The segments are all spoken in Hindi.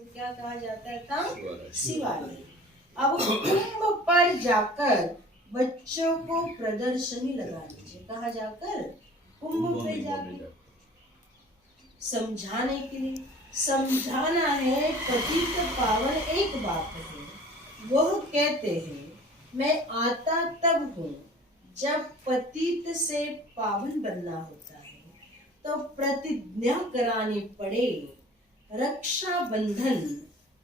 इसको क्या कहा जाता था? शिवालय। अब कुंभ पर जाकर बच्चों को प्रदर्शनी लगा लीजिए। कहाँ जाकर? कुंभ पे जाकर समझाने के लिए समझाना है। पतित पावन एक बात है, वह कहते हैं मैं आता तब हूँ जब पतित से पावन बनना होता है तो प्रतिज्ञा करानी पड़े। रक्षा बंधन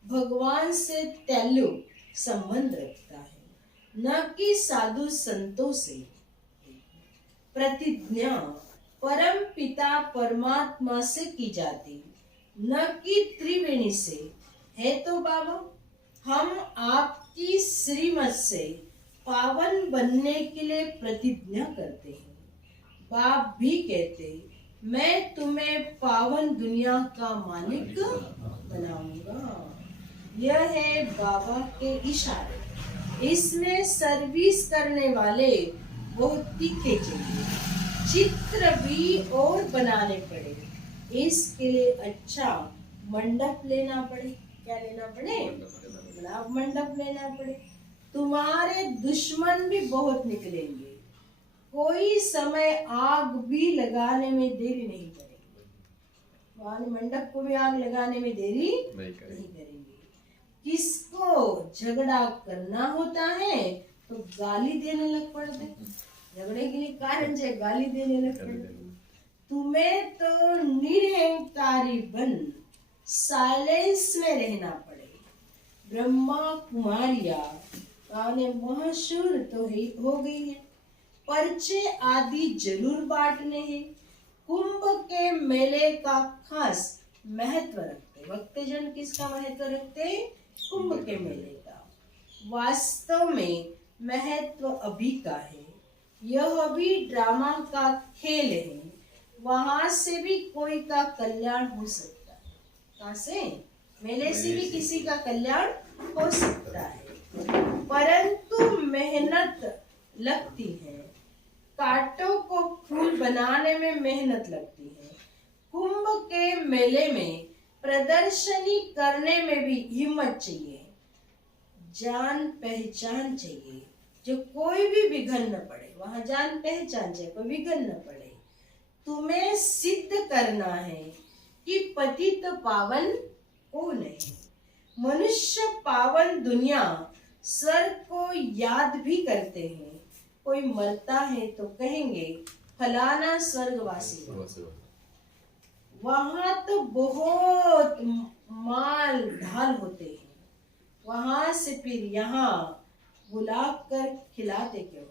भगवान से ताल्लुक संबंध रखता है, न कि साधु संतों से। प्रतिज्ञा परम पिता परमात्मा से की जाती, न कि त्रिवेणी से। है तो बाबा, हम आपकी श्रीमत से पावन बनने के लिए प्रतिज्ञा करते हैं। बाप भी कहते मैं तुम्हें पावन दुनिया का मालिक बनाऊंगा। यह है बाबा के इशारे। इसमें सर्विस करने वाले बहुत तीखे चाहिए, चित्र भी और बनाने पड़े। इसके लिए अच्छा मंडप लेना पड़े। क्या लेना पड़े? बड़ा मंडप लेना पड़े। तुम्हारे दुश्मन भी बहुत निकलेंगे, कोई समय आग भी लगाने में देरी नहीं करेंगे। वहां मंडप को भी आग लगाने में देरी नहीं करेंगे। किसको झगड़ा करना होता है तो गाली देने लग पड़ते, झगड़े के लिए कारण से गाली देने लग पड़ते। तुम्हें तो निरहंकारी बन साइलेंस में रहना पड़े। ब्रह्मा कुमारिया महाशूर तो हो गई है, पर्चे आदि जरूर बांटने हैं। कुंभ के मेले का खास महत्व रखते। भक्तजन किसका महत्व रखते? कुंभ के मेले का। वास्तव में महत्व अभी का है। यह भी ड्रामा का खेल है, वहां से भी कोई का कल्याण हो सकता है। कहां से? मेले से भी किसी का कल्याण हो सकता है, परंतु मेहनत लगती है। कांटों को फूल बनाने में मेहनत लगती है। कुंभ के मेले में प्रदर्शनी करने में भी हिम्मत चाहिए, जान पहचान चाहिए, जो कोई भी विघ्न न पड़े। वहां जान पहचान चाहिए, कोई विघ्न न पड़े। तुम्हें सिद्ध करना है कि पतित पावन कौन है। मनुष्य पावन दुनिया स्वर्ग को याद भी करते हैं। कोई मरता है तो कहेंगे फलाना स्वर्गवासी। वहां तो बहुत माल ढाल होते हैं, वहां से फिर यहाँ बुला कर खिलाते क्यों?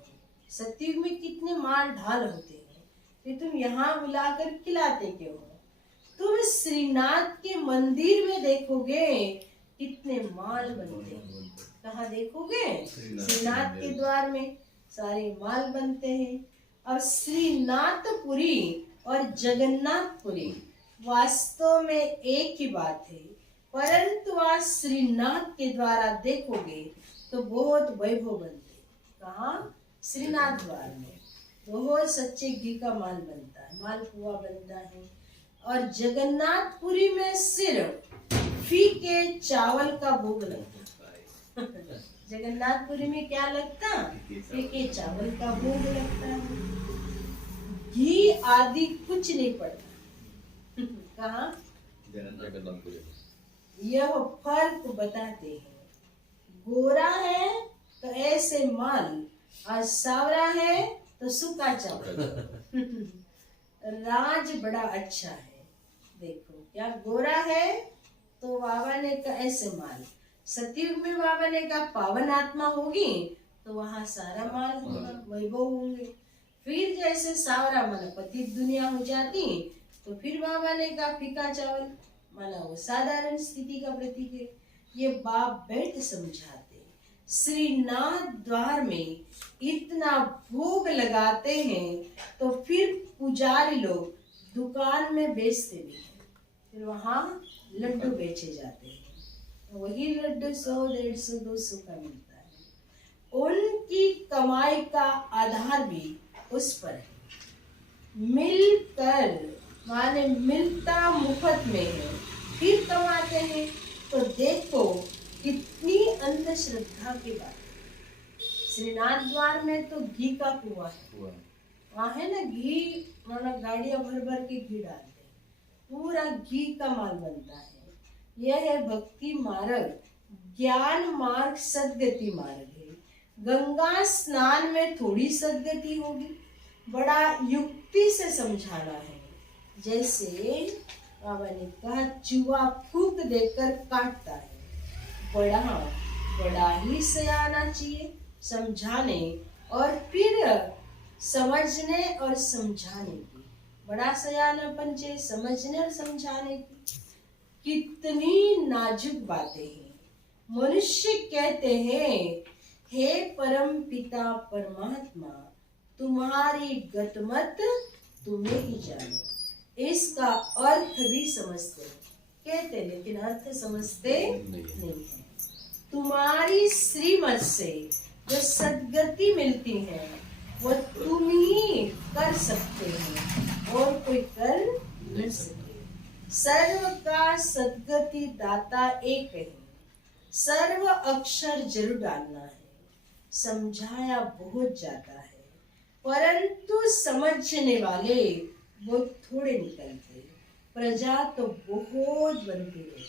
सतयुग में कितने माल ढाल होते हैं, फिर तुम यहाँ बुलाकर खिलाते क्यों हो? तुम श्रीनाथ के मंदिर में देखोगे कितने माल बनते हैं। कहाँ देखोगे? श्रीनाथ के द्वार में सारे माल बनते हैं। अब श्रीनाथपुरी और जगन्नाथपुरी वास्तव में एक ही बात है, परंतु आज श्रीनाथ के द्वारा देखोगे तो बहुत वैभव बनते। कहाँ? श्रीनाथ द्वार में बहुत सच्चे घी का माल बनता है, मालपुआ बनता है। और जगन्नाथपुरी में सिर्फ फीके चावल का भोग लगता है। जगन्नाथपुरी में क्या लगता? फीके चावल का भोग लगता है, घी आदि कुछ नहीं पड़ता। कहाँ? यह फर्क बताते हैं। गोरा है तो ऐसे माल, और सावरा है तो सूखा चावल। राज बड़ा अच्छा है। देखो क्या गोरा है तो बाबा ने कहा ऐसे माल। सतयुग में बाबा ने कहा पावन आत्मा होगी तो वहां सारा माल होगा, वैभव होंगे। फिर जैसे सावरा माना पतित दुनिया हो जाती तो फिर बाबा ने कहा फीका चावल माना वो साधारण स्थिति का प्रतीक है। ये बाप बैठ समझाते। श्रीनाथ द्वार में इतना भोग लगाते हैं तो फिर पुजारी लोग दुकान में बेचते भी हैं, फिर वहां लड्डू बेचे जाते हैं। वही लड्डू 100, 150, 200 का मिलता है। उनकी कमाई का आधार भी उस पर है। मिलकर माने मिलता मुफ्त में है, फिर कमाते हैं तो देखो कितनी अंधश्रद्धा की बात। श्रीनाथ द्वार में तो घी का कुआं है, वहाँ है ना घी, मतलब गाड़ियां भर भर के घी डालते हैं, पूरा घी का माल बनता है। यह है भक्ति मार्ग, ज्ञान मार्ग, सदगति मार्ग है। गंगा स्नान में थोड़ी सदगति होगी, बड़ा युक्ति से समझाना है। जैसे बाबा ने कहा चूहा फूंक देकर काटता है, बड़ा ही सयाना चाहिए समझाने और फिर समझने और समझाने की। बड़ा सयानापन चाहिए समझने और समझाने की। कितनी नाजुक बातें हैं। मनुष्य कहते हैं हे परम पिता परमात्मा, तुम्हारी गतमत तुम्हें ही जानो। इसका अर्थ भी समझते हैं, कहते लेकिन अर्थ समझते नहीं है। तुम्हारी श्रीमत से जो सद्गति मिलती है वो तुम ही कर सकते हो और कोई कर नहीं सकते। सर्व का सद्गति दाता एक है, सर्व अक्षर जरूर डालना है। समझाया बहुत जाता है परंतु समझने वाले वो थोड़े निकलते। प्रजा तो बहुत बनती है,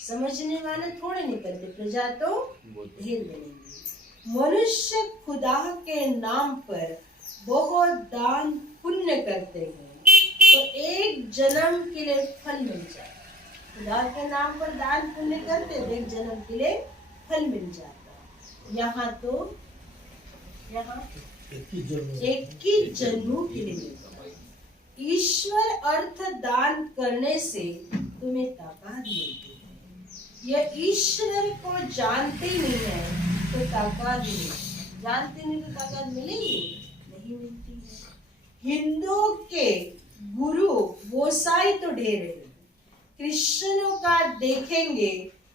समझने वाले थोड़े निकलते, प्रजा तो ढेर बनेंगी। मनुष्य खुदा के नाम पर बहुत दान पुण्य करते हैं तो एक जन्म के लिए फल मिल जाए। खुदा के नाम पर दान पुण्य करते तो एक जन्म के लिए फल मिल जाता। यहाँ तो एक ही जन्म के लिए मिलता। ईश्वर अर्थ दान करने से तुम्हें ताकत मिलती है। यह ईश्वर को जानते नहीं है तो ताकत नहीं, जानते नहीं तो ताकत मिलेगी नहीं मिलती है। हिंदुओं के गुरु गोसाई तो ढेर है, क्रिश्चियनों का देखेंगे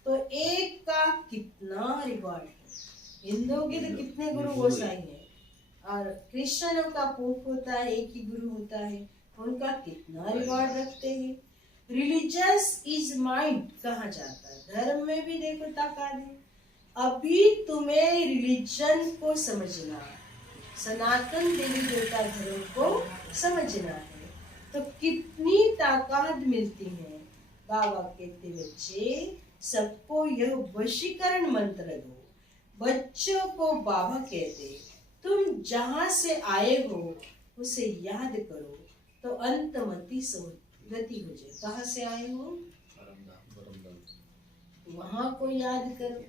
तो एक का कितना रिवार्ड है। हिंदुओं के तो कितने गुरु गोसाई है और क्रिश्चियनों का पोप होता है, एक ही गुरु होता है, उनका कितना रिवार्ड रखते हैं। रिलीजियस इज माइंड कहा जाता है, धर्म में भी देखो ताकत है। अभी तुम्हें रिलीजन को समझना, सनातन देवी देवता धर्म को समझना है तो कितनी ताकत मिलती है। बाबा कहते बच्चे सबको यह वशीकरण मंत्र दो। बच्चों को बाबा कहते तुम जहां से आए हो उसे याद करो तो अंतमति गति हो जाए। कहाँ से आए हो वहां को याद करो।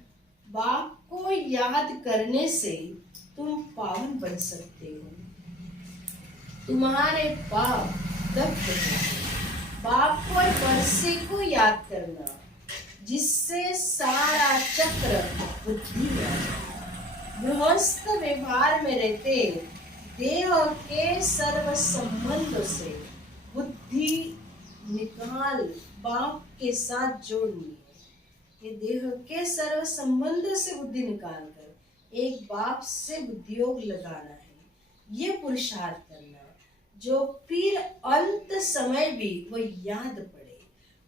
बाप को याद करने से तुम पावन बन सकते हो। तुम्हारे पाप दग्ध हो। बाप को वर्षे को याद करना जिससे सारा चक्र बुद्धि में आ जाए। गृहस्थ व्यवहार में रहते देह के सर्व संबंधों से बुद्धि निकाल बाप के साथ जोड़नी है। ये देह के सर्व संबंधों से बुद्धि निकाल कर एक बाप से बुद्धियोग लगाना है। ये पुरुषार्थ करना जो फिर अंत समय भी वो याद पड़े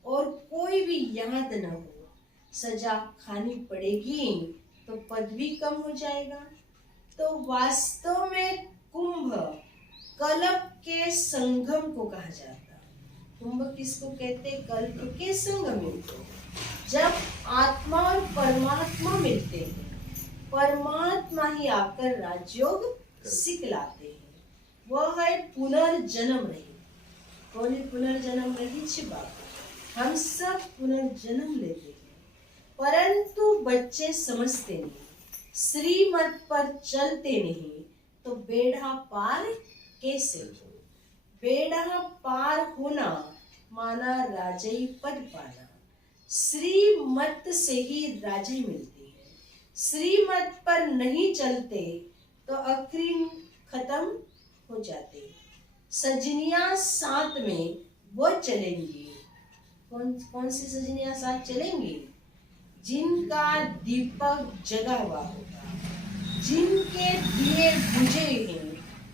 और कोई भी याद न हो। सजा खानी पड़ेगी तो पद भी कम हो जाएगा। तो वास्तव में कुंभ कल्प के संगम को कहा जाता है। कुंभ किसको कहते हैं? कल्प के संगम को। जब आत्मा और परमात्मा मिलते हैं, परमात्मा ही आकर राजयोग सिखलाते हैं। वह है पुनर्जन्म रहित। कौन है पुनर्जन्म रहित? बाबा। हम सब पुनर्जन्म लेते हैं परंतु बच्चे समझते नहीं, श्रीमत पर चलते नहीं तो बेड़ा पार कैसे हो? बेड़ा पार होना माना राजई पद पाना। श्रीमत से ही राजई मिलती है। श्रीमत पर नहीं चलते तो अक्रीम खत्म हो जाते। सजनियां साथ में वो चलेंगी। कौन सी सजनियां साथ चलेंगी? जिनका दीपक जगा हुआ होगा, जिनके दिए बुझे हैं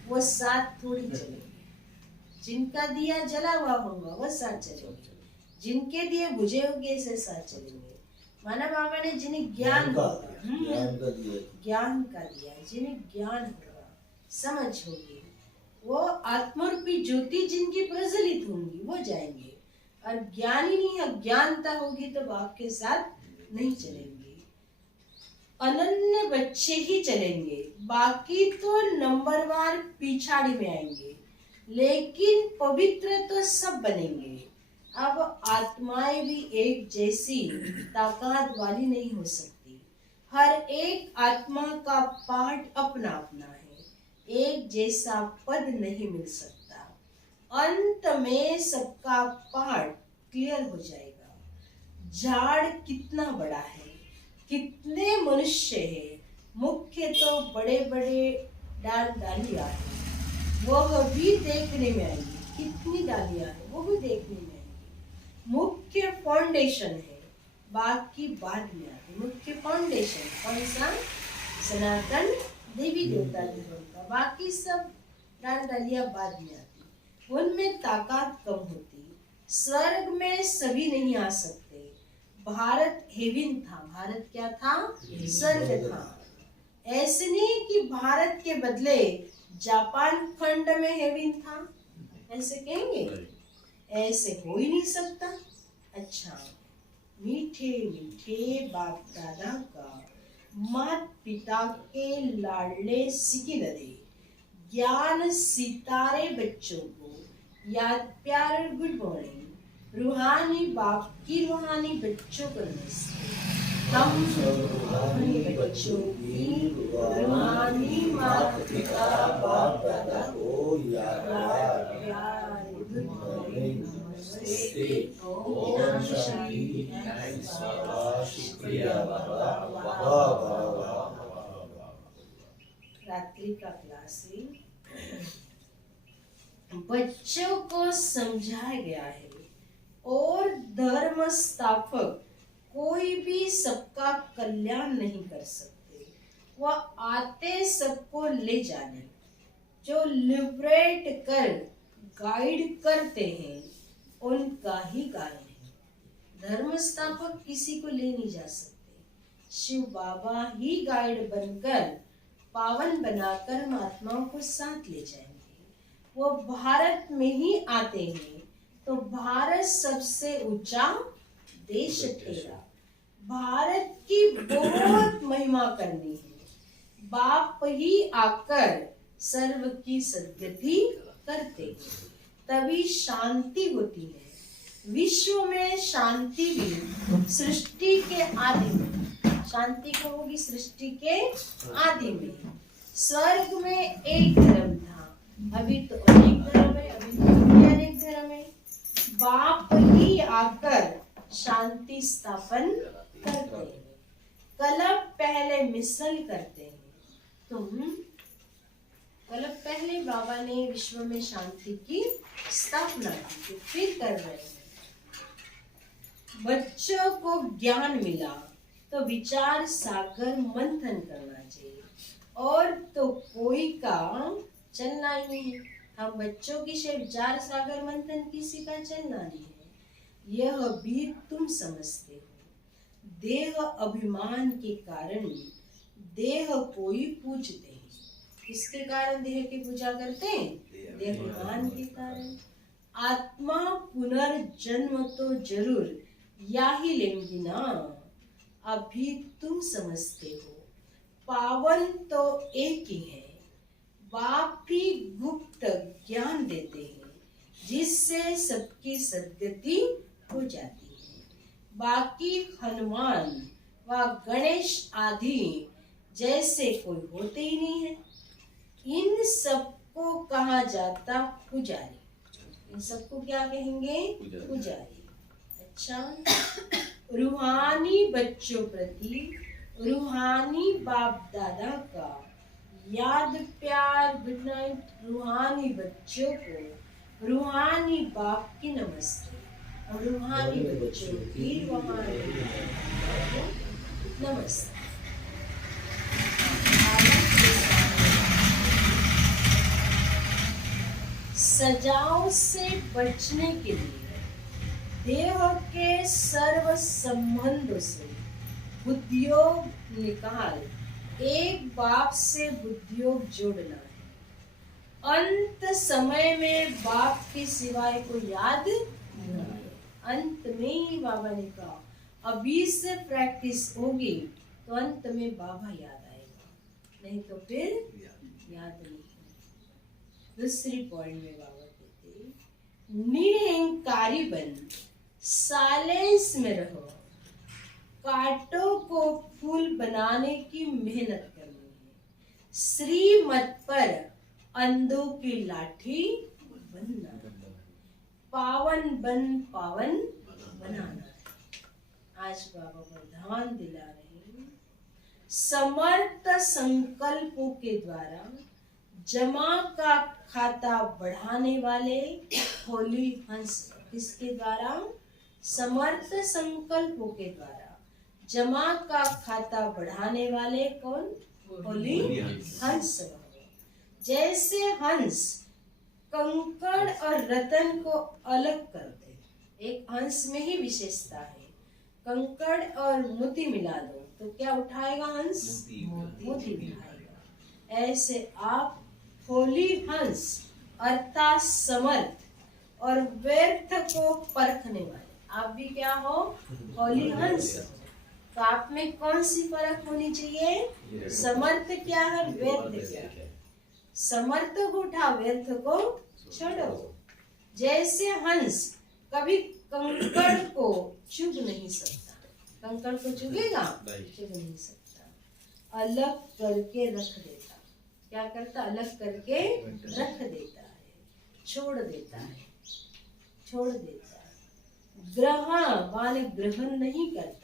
वो साथ थोड़ी चलेंगे। जिनका दिया जला हुआ होगा वो साथ चलेंगे, जिनके दिए बुझे होंगे से साथ चलेंगे। माना बाबा ने जिन्हें ज्ञान ज्ञान का दिया, जिन्हें ज्ञान होगा, समझ होगी, वो आत्मरूपी ज्योति जिनकी प्रज्वलित होंगी वो जाएंगे। और ज्ञान ही नहीं, अज्ञानता होगी तो आपके साथ नहीं चलेंगे। अनन्य बच्चे ही चलेंगे, बाकी तो नंबरवार पिछाड़ी में आएंगे, लेकिन पवित्र तो सब बनेंगे। अब आत्माएं भी एक जैसी ताकत वाली नहीं हो सकती। हर एक आत्मा का पाठ अपना अपना है, एक जैसा पद नहीं मिल सकता। अंत में सबका पाठ क्लियर हो जाएगा। झाड़ कितना बड़ा है, कितने मनुष्य है, मुख्य तो बड़े बड़े डालियां हैं, वह भी देखने में आएंगी। कितनी डालियां हैं वो भी देखने में आएंगी। मुख्य फाउंडेशन है, बाकी बाद में आती। मुख्य फाउंडेशन कौन सा? सनातन देवी देवता धर्म का। बाकी सब डालियां बाद में आती, उनमें ताकत कम होती। स्वर्ग में सभी नहीं आ सकते। भारत हेवन था, भारत क्या था? स्वर्ग था। ऐसे नहीं कि भारत के बदले जापान खंड में हेवन था, ऐसे कहेंगे? ऐसे हो ही नहीं सकता। अच्छा, मीठे मीठे बाप दादा का मात पिता के लाडले सिकिलरे ज्ञान सितारे बच्चों को याद प्यार गुड मॉर्निंग। रूहानी बाप की रूहानी बच्चों को नमस्ते। हम रूहानी बच्चों की रूहानी माता पिता बाप दादा को याद प्यार गुड मॉर्निंग नमस्ते। ओम शांति। शुक्रिया बाबा। रात्रि का क्लास है, बच्चों को समझाया गया है और धर्म स्थापक कोई भी सबका कल्याण नहीं कर सकते। वह आते सबको ले जाने, जो लिबरेट कर गाइड करते हैं उनका ही कार्य है। धर्म स्थापक किसी को ले नहीं जा सकते। शिव बाबा ही गाइड बनकर पावन बनाकर महात्माओं को साथ ले जाएंगे। वो भारत में ही आते हैं तो भारत सबसे ऊंचा देश तेरा। भारत की बहुत महिमा करनी है। बाप ही आकर सर्व की सद्गति करते हैं, तभी शांति होती है। विश्व में शांति भी सृष्टि के आदि में, शांति को होगी सृष्टि के आदि में। स्वर्ग में एक धर्म था, अभी तो अनेक धर्म है, अभी तो अनेक धर्म है। बाप ही आकर शांति स्थापन करते हैं। कलप पहले मिसल करते हैं। कलप पहले बाबा ने विश्व में शांति की स्थापना की, तो फिर कर रहे हैं। बच्चों को ज्ञान मिला तो विचार सागर मंथन करना चाहिए, और तो कोई काम चलना ही नहीं है। हम बच्चों की से विचार सागर मंथन किसी का चलना नहीं है। यह भी तुम समझते हो। देह अभिमान के कारण देह को ही पूजते हैं। किसके कारण देह की पूजा करते हैं? देह अभिमान के कारण। आत्मा पुनर्जन्म तो जरूर या ही लेंगी ना। अभी तुम समझते हो पावन तो एक ही है। बाप भी गुप्त ज्ञान देते हैं जिससे सबकी सद्गति हो जाती है। बाकी हनुमान व गणेश आदि जैसे कोई होते ही नहीं है। इन सबको कहा जाता पुजारी। इन सबको क्या कहेंगे? पुजारी। अच्छा, रूहानी बच्चों प्रति रूहानी बाप दादा का याद प्यार गुड नाइट। रूहानी बच्चों को रूहानी बाप की नमस्ते, और रूहानी बच्चों की रूहानी नमस्ते। सजाओं से बचने के लिए देह के सर्व संबंधों से बुद्धियोग निकाल, एक बाप से बुद्धियोग जोड़ना है। अंत समय में बाप के सिवाय को याद नहीं है। अंत में ही बाबा ने कहा अभी से प्रैक्टिस होगी तो अंत में बाबा याद आएगा, नहीं तो फिर याद नहीं। दूसरी पॉइंट में बाबा कहते निरहंकारी बन, साइलेंस में रहो, कांटों को फूल बनाने की मेहनत करनी है, श्रीमत पर अंधों की लाठी बनना, पावन बन पावन बनाना है। आज बाबा को ध्यान दिला रहे हैं। समर्थ संकल्पों के द्वारा जमा का खाता बढ़ाने वाले होली हंस, किसके द्वारा? समर्थ संकल्पों के द्वारा जमा का खाता बढ़ाने वाले कौन? होली हंस। जैसे हंस कंकड़ और रतन को अलग करते, एक हंस में ही विशेषता है, कंकड़ और मोती मिला दो तो क्या उठाएगा हंस? मोती उठाएगा। ऐसे आप होली हंस अर्थात समर्थ और व्यर्थ को परखने वाले, आप भी क्या हो? होली हंस। तो आप में कौन सी परख होनी चाहिए? समर्थ क्या है, व्यर्थ क्या है? समर्थ को उठा, व्यर्थ को छोड़ो। जैसे हंस कभी कंकड़ को चुग नहीं सकता, कंकड़ को चुगेगा? चुग नहीं सकता। अलग करके रख देता, क्या करता? अलग करके रख देता है, छोड़ देता है, छोड़ देता है। ग्रहण माने ग्रहण नहीं करता।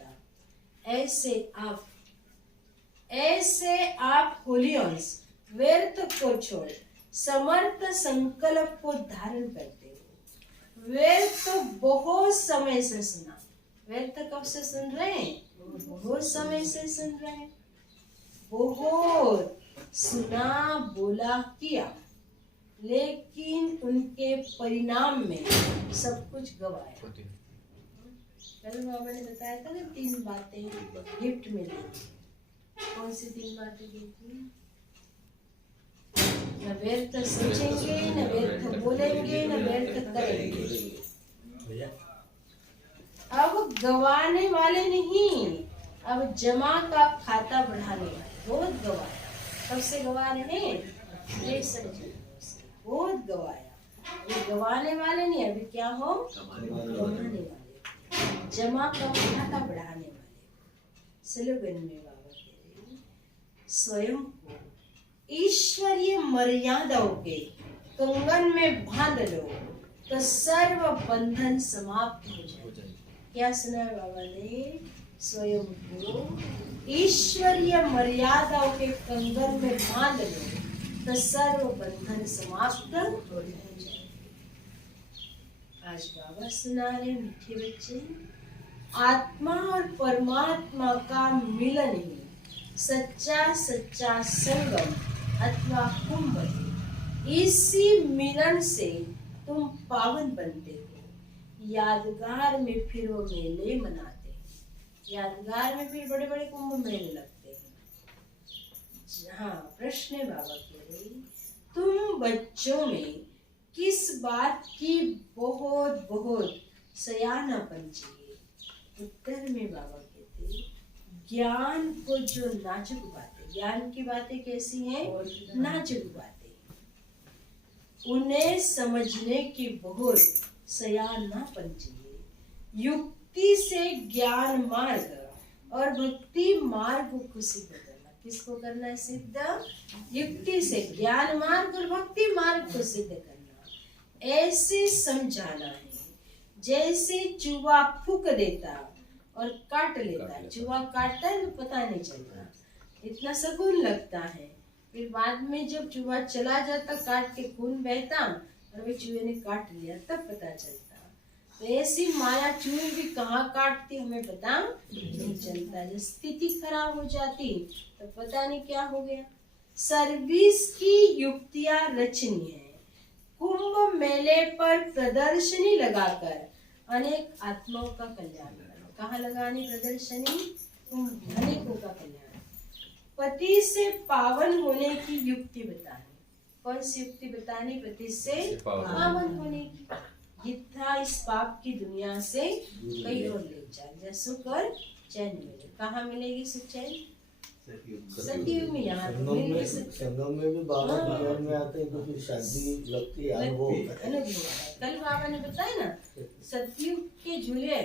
ऐसे आप होली अंश व्यर्थ को छोड़ समर्थ संकल्प को धारण करते हो। व्यर्थ तो बहुत समय से सुना, व्यर्थ कब से सुन रहे हैं? बहुत समय से सुन रहे हैं, बहुत सुना, बोला, किया, लेकिन उनके परिणाम में सब कुछ गवाया। कल बाबा ने बताया था ना 3 बातें गिफ्ट में दी। कौन सी 3 बातें दी थी? न व्यर्थ सोचेंगे, न व्यर्थ बोलेंगे, न व्यर्थ करेंगे। अब गवाने वाले नहीं, अब जमा का खाता बढ़ाने वाले। बहुत गवाया, कब से गवा रहे हैं? बहुत गवाया। ये गवाने वाले नहीं, अभी क्या हो? गवाने वाले, जमा का खाता बढ़ाने वाले। स्लोगन में बाबा कह रहे स्वयं को ईश्वरीय मर्यादाओं के कंगन में बांध लो तो सर्व बंधन समाप्त हो जाए। क्या सुना है बाबा ने? स्वयं को ईश्वरीय मर्यादाओं के कंगन में बांध लो तो सर्व बंधन समाप्त हो जाए। आज बाबा सुना रहे मीठे बच्चे, आत्मा और परमात्मा का मिलन ही सच्चा सच्चा संगम अथवा कुंभ है। इसी मिलन से तुम पावन बनते हो। यादगार में फिर वो मेले मनाते हैं, यादगार में फिर बड़े बड़े कुंभ मेले लगते हैं। हाँ, प्रश्न बाबा कह रहे तुम बच्चों में किस बात की बहुत बहुत सयानापन चाहिए? उत्तर में बाबा कहते ज्ञान को जो नाजुक बातें, ज्ञान की बातें कैसी हैं? नाजुक बातें, उन्हें समझने की बहुत सयानापन चाहिए। युक्ति से ज्ञान मार्ग और भक्ति मार्ग को सिद्ध करना। किसको करना है सिद्ध? युक्ति से ज्ञान मार्ग और भक्ति मार्ग को सिद्ध करना। ऐसे समझाना है जैसे चूहा फूंक देता और काट लेता है। चूहा काटता है तो पता नहीं चलता, इतना सुकून लगता है, फिर बाद में जब चूहा चला जाता काट के खून बहता और वे चूहे ने काट लिया तब पता चलता। तो ऐसी माया चूहे भी कहाँ काटती हमें पता नहीं चलता। जब स्थिति खराब हो जाती तो पता नहीं क्या हो गया। सर्विस की युक्तियां रचनी है। कुंभ मेले पर प्रदर्शनी लगाकर अनेक आत्माओं का कल्याण करना। कहाँ लगानी प्रदर्शनी? अनेकों का कल्याण। पति से पावन होने की युक्ति बतानी। कौन सी युक्ति बतानी? पति से पावन होने की। जितना इस पाप की दुनिया से कहीं और ले जाए, सुख और चैन मिले। कहाँ मिलेगी सुख चैन? सतयुग में। यहाँ संगम में भी बाबा परिवार में आते हैं तो फिर शांति लगती है, अनुभव होता है। कल बाबा ने बताया ना, सतयुग के झूले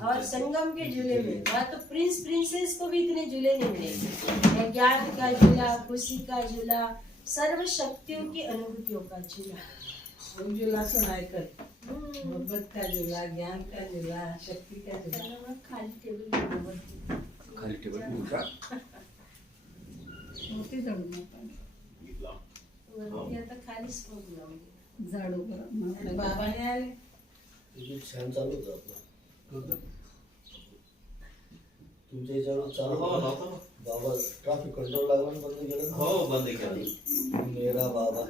और संगम के झूले में, वहाँ तो प्रिंस प्रिंसेस को भी इतने झूले नहीं मिले। ज्ञान का झूला, खुशी का झूला, सर्व शक्तियों की अनुभूतियों का झूला। झूला सुनाई कर, मोहब्बत का झूला, ज्ञान का झूला, शक्ति का झूला। खाली टेबल खाली टेबल पे उठा मोठी झाडू आता खाली स्मोक लावून झाडू करा. बाबाने आले तुझी छान चालू होतं आपलं. तुमच्या याच्यावर चालू नव्हतं. बाबा ट्रॅफिक कंट्रोल लागला ना, बंद केलं ना? हो बंद केलं. मेरा बाबा.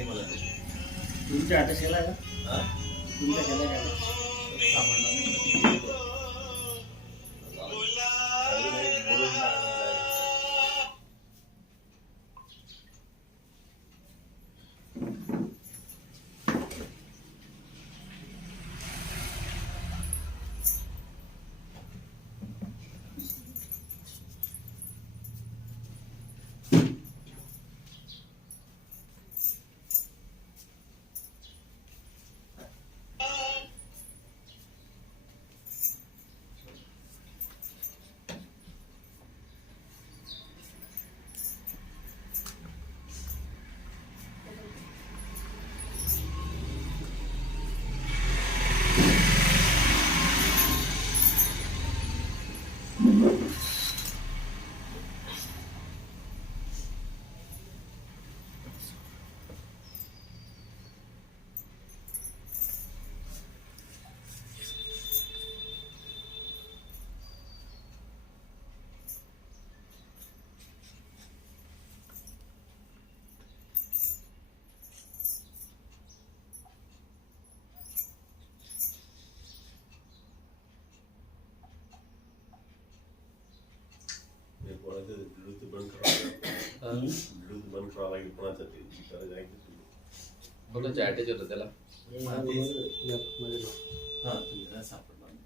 काही मला नको. तुमच्या हातात केला का हा? तुमच्या केला का सापडणार नाही, मग ती गेली. चालू नाही, बोलून लागणार. हे कोणाचं ब्लूटूथ बंद करावं लागेल. ब्लूटूथ बंद करावं लागेल कोणाचं ते विचारायचं आहे की तुला. बोलायचं अटॅच होतं त्याला. हा, तुला सापडणार नाही.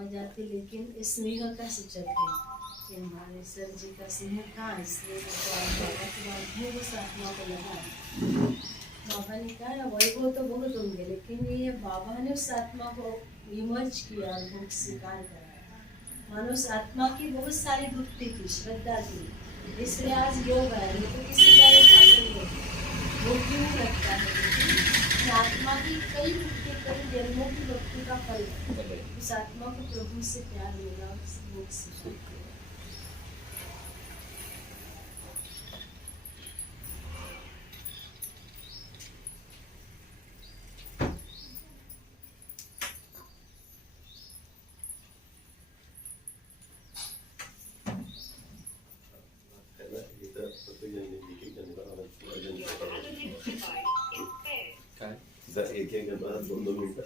समझ आती, लेकिन स्नेह का सूचक है कि हमारे सर जी का स्नेह कहाँ है, इसलिए तो आज बाबा के बाद में उस आत्मा को लगा। बाबा ने कहा वैभव तो बहुत होंगे, लेकिन ये बाबा ने उस आत्मा को इमर्ज किया और दुख स्वीकार कराया। मानो उस आत्मा की बहुत सारी भक्ति थी, श्रद्धा थी, इसलिए आज योग है। ये तो किसी का ये भाषण नहीं, वो क्यों लगता है, लेकिन आत्मा की कई भक्ति, कई जन्मों की भक्ति का फल है। उस आत्मा को प्रभु से प्यार मिला, उस दुख से। एक एक गणपती 2-2 मिनिटं.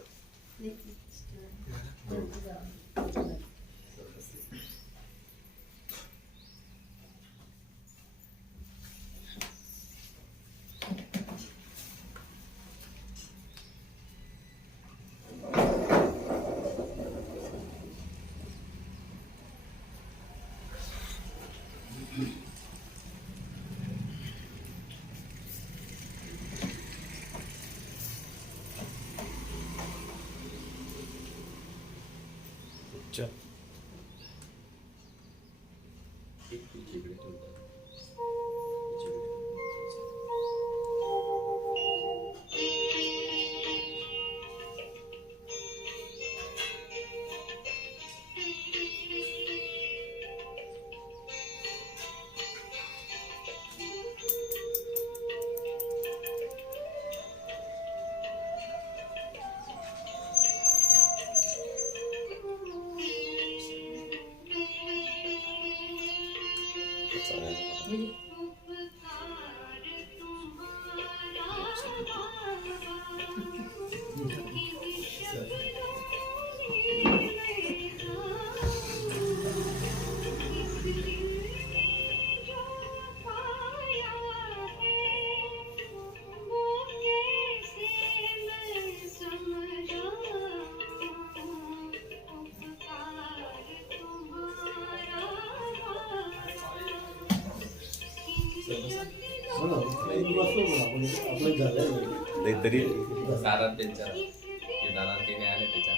चल आपलं झालं तरी दारात त्यांच्या दारात ते काय आले त्याच्या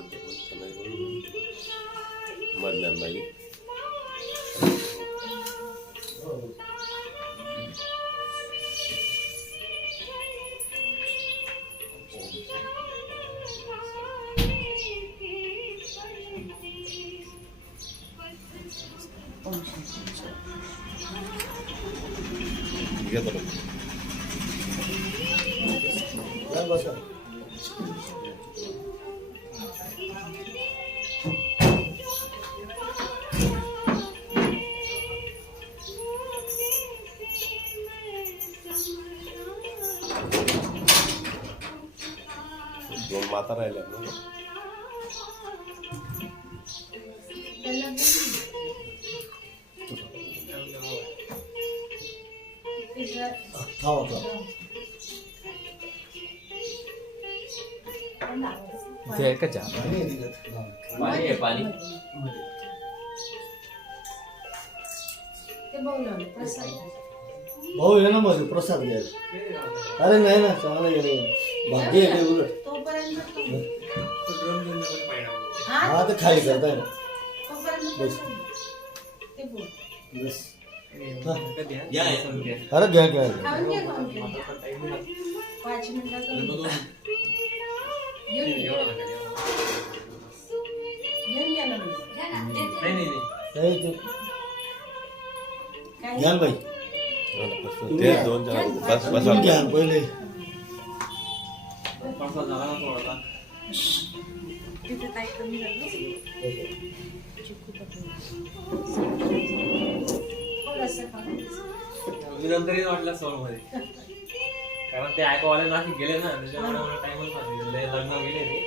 मधल्या नाही मधल्या नाही घेतो या बसा. दोन माता राहिल्या ना खावा खावा. इथे आहे का चहा पाणी आहे तिच्यात. हा. पाणी आहे पाणी ते बोलवलं प्रसाद भाऊ ये ना माझे प्रसाद घ्यायला. अरे नाही ना चांगलं गेले भाग्य आहे ते उलट. तोपर्यंत हा ते खाली करताय ना. तोपर्यंत बस. ते बोल बस. हा. या अरे घ्या घ्या खाऊन घ्या खाऊन घ्या 5 मिनिटात घेऊन घ्या ना म्हणजे. नाही ते घ्या ना बाई. ते दोन जण बस बस तुम्ही घ्या ना पहिले. थोडंसं खाऊन घ्या. नंतरही वाटलं सोड मध्ये कारण ते ऐकवाले नाशिक गेले ना त्याच्यामुळे मला टाइमच नाही लग्न गेले ते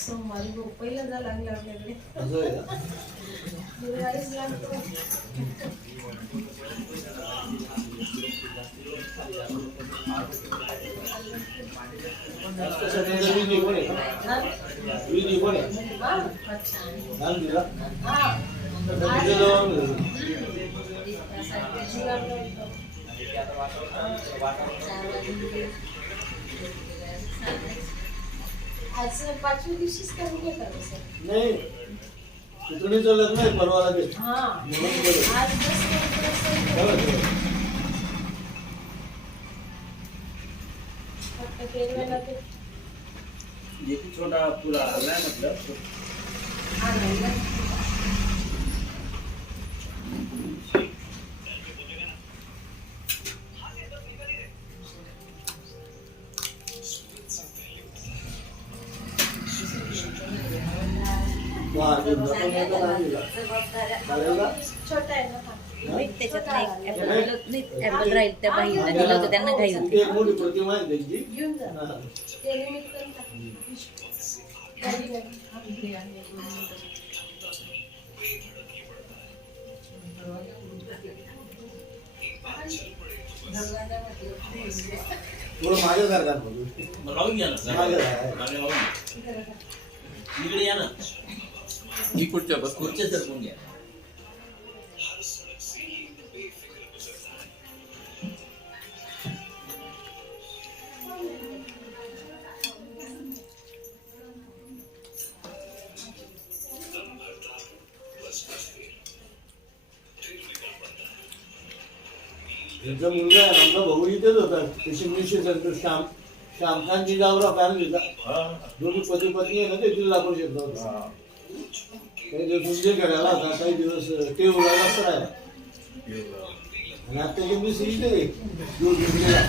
सोमवारी पहिला जा लागला आपल्याकडे असं आहे का? गुरुवारीच लागतो. त्याच्यात विधी पण आहे का? हा? विधी पण आहे. हा? अच्छा. नाम दिला. हा. तुझ्या जवळ मिळेल. त्यासाठी जुगाड करतो. आज 5व्या दिवशीच करून घेतात सर. नाही पुतणीचं लग्न आहे परवा लागेल. हा म्हणून बोलत. आज बस ठेवा, ठेवा. फक्त पेरवायला ते एक छोटा पूरा आला है मतलब आणायला. हा, ते नको नको नाम दिला. चालेल का? छोटा आहे ना हा. त्याच्यात नाही ऍपल राहील त्या बाईला दिलं होतं त्यांना घाई होती इथे एक मोठी प्रतिमा आहे त्यांची. घेऊन जा. हा. ते निमित्त गाडी गाडी. थोडं माझ्यासारखा बोलू. राहून घ्या ना माझ्या आहे. मागे राहून घ्या. इकडे या ना ही खुर्च्या बस खुर्च्या सरकून घ्या त्यांचा मुलगा आहे आमचा भाऊ इथेच होता. शिंगेशी सेंटर श्यामकांत जिजाऊराव फॅमिली दोन्ही पती पत्नी आहे ना ते जिल्हा परिषद होता. काही दिवस म्हणजे करायला होता काही दिवस ते उडायला असं राहिला आणि आता जे मी इथे दूध घेतलेला.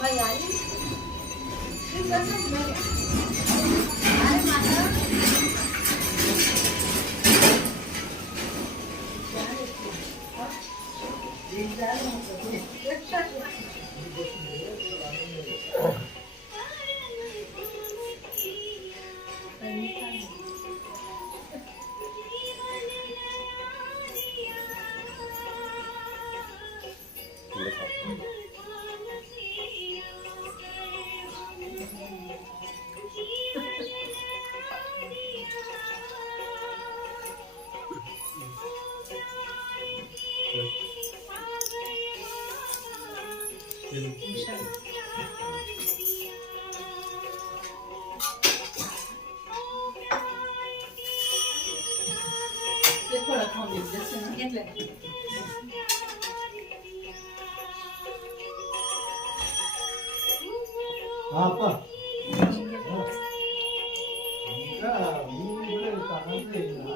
बाई आली ती कसं बघ. अरे माझा ते थोडं खाऊन घेतलं ना. घेतलं. हा पा मी इकडे कानातलं आहे ना.